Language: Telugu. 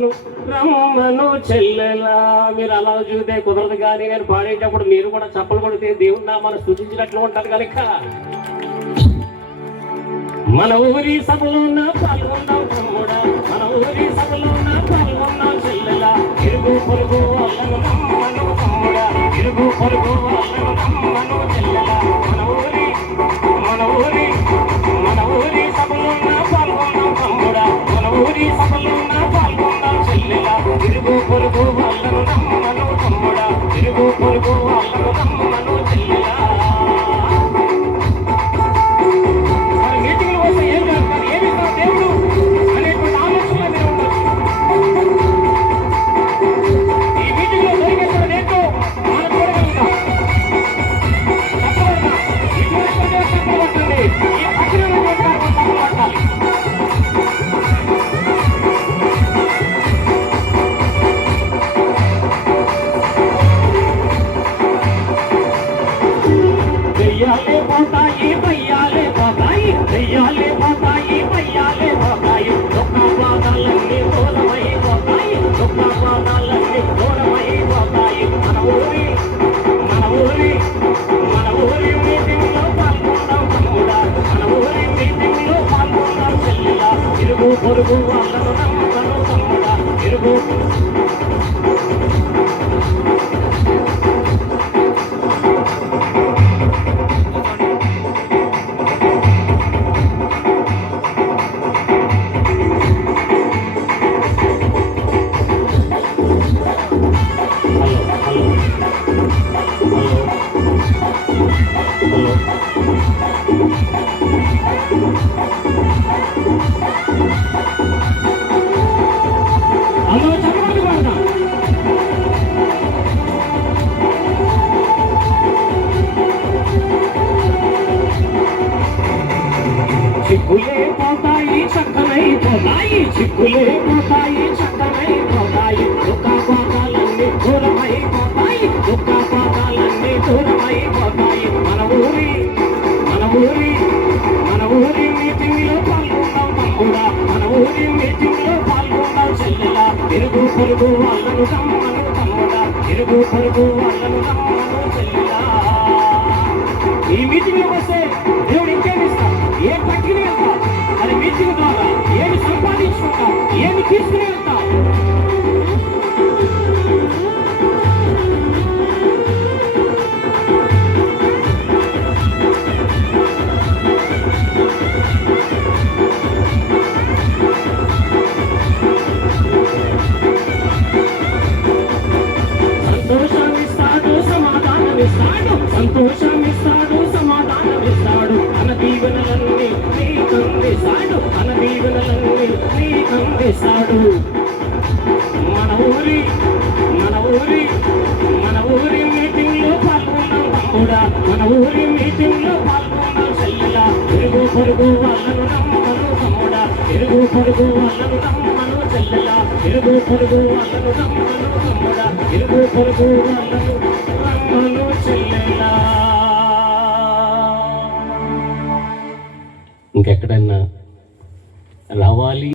రమ్మను చెల్లెలా. మీరు అలా చూస్తే కుదరదు, కానీ నేను పాడేటప్పుడు మీరు కూడా చప్పలు కొడితే దేవుని నామాన్ని స్తుతించినట్లు ఉంటారు కనుక మన ఊరి సభలో పాల్గొన్నాం తమ్ముడా, మన ఊరి సభలో పాల్గొన్నాం చెల్లెలా. ఇరుగు పొరుగు వాళ్ళను నమ్మను తమ్ముడా, ఇరుగు పొరుగు వాళ్ళను నమ్మను చెల్లెలా. మన ఊరి సభలో పాల్గొన్నాం తమ్ముడా, మన ఊరి సభలో పాల్గొన్నాం చెల్లెలా. ఇరుగు పొరుగు వాళ్ళను నమ్మను తమ్ముడా, ఇరుగు పొరుగు వాళ్ళను నమ్మను చెల్లెలా. దెయ్యాలే పోతాయి, దెయ్యాలే పోతాయి, దెయ్యాలే పోతాయి, దెయ్యాలే పోతాయి. దుఃఖ బాధలన్నీ దూరమైపోతాయి, దుఃఖ బాధలన్నీ దూరమైపోతాయి. మన ఊరి మీటింగ్లో పాల్గొందాం తమ్ముడా, మన ఊరి మీటింగ్లో పాల్గొందాం చెల్లెలా. ఇరుగు పొరుగు వాళ్ళను నమ్మను తమ్ముడా, ఇరుగు చిక్కులే పోతాయి, చక్కనైపోతాయి, చిక్కులే పోతాయి, చక్కనైపోతాయి. దుఃఖ పాదాలన్నీ దూరమైపోతాయి, దుఃఖ పాదాలన్నీ దూరమైపోతాయి. మన ఊరి మీటింగ్లో పాల్గొన్నాం తమ్ముడా, మన ఊరి మీటింగ్లో పాల్గొన్నాం చెల్లెలా. ఇరుగు పొరుగు వాళ్ళను నమ్మను తమ్ముడా, ఇరుగు పొరుగు వాళ్ళను నమ్మను చెల్లెలా. ఈ మీటింగ్లో వస్తే దేవుడు ఇంకేమి ఇస్తాం, ఏం పట్టుకుని వెళ్తాం, అది మీటింగ్ ద్వారా ఏమి సంపాదించుకుంటాం, ఏమి తీసుకుని వెళ్తాం. సంతోషమిస్తాడు, సమాధానమిస్తాడు, సంతోషమిస్తాడు, సమాధానమిస్తాడు. తన దీవెనలన్నీ నీకందిస్తాడు, తన దీవెనలన్నీ నీకందిస్తాడు. మన ఊరి మీటింగ్లో పాల్గొన్నాం తమ్ముడా, మన ఊరి మీటింగ్లో పాల్గొన్నాం చెల్లెలా. ఇరుగు పొరుగు వాళ్ళను నమ్మను తమ్ముడా, ఇరుగు పొరుగు వాళ్ళను నమ్మను చెల్లెలా. ఇరుగు పొరుగు వాళ్ళను నమ్మను తమ్ముడా, ఇరుగు పొరుగు వాళ్ళను నమ్మను చెల్లెలా. ఇంకెక్కడన్నా రావాలి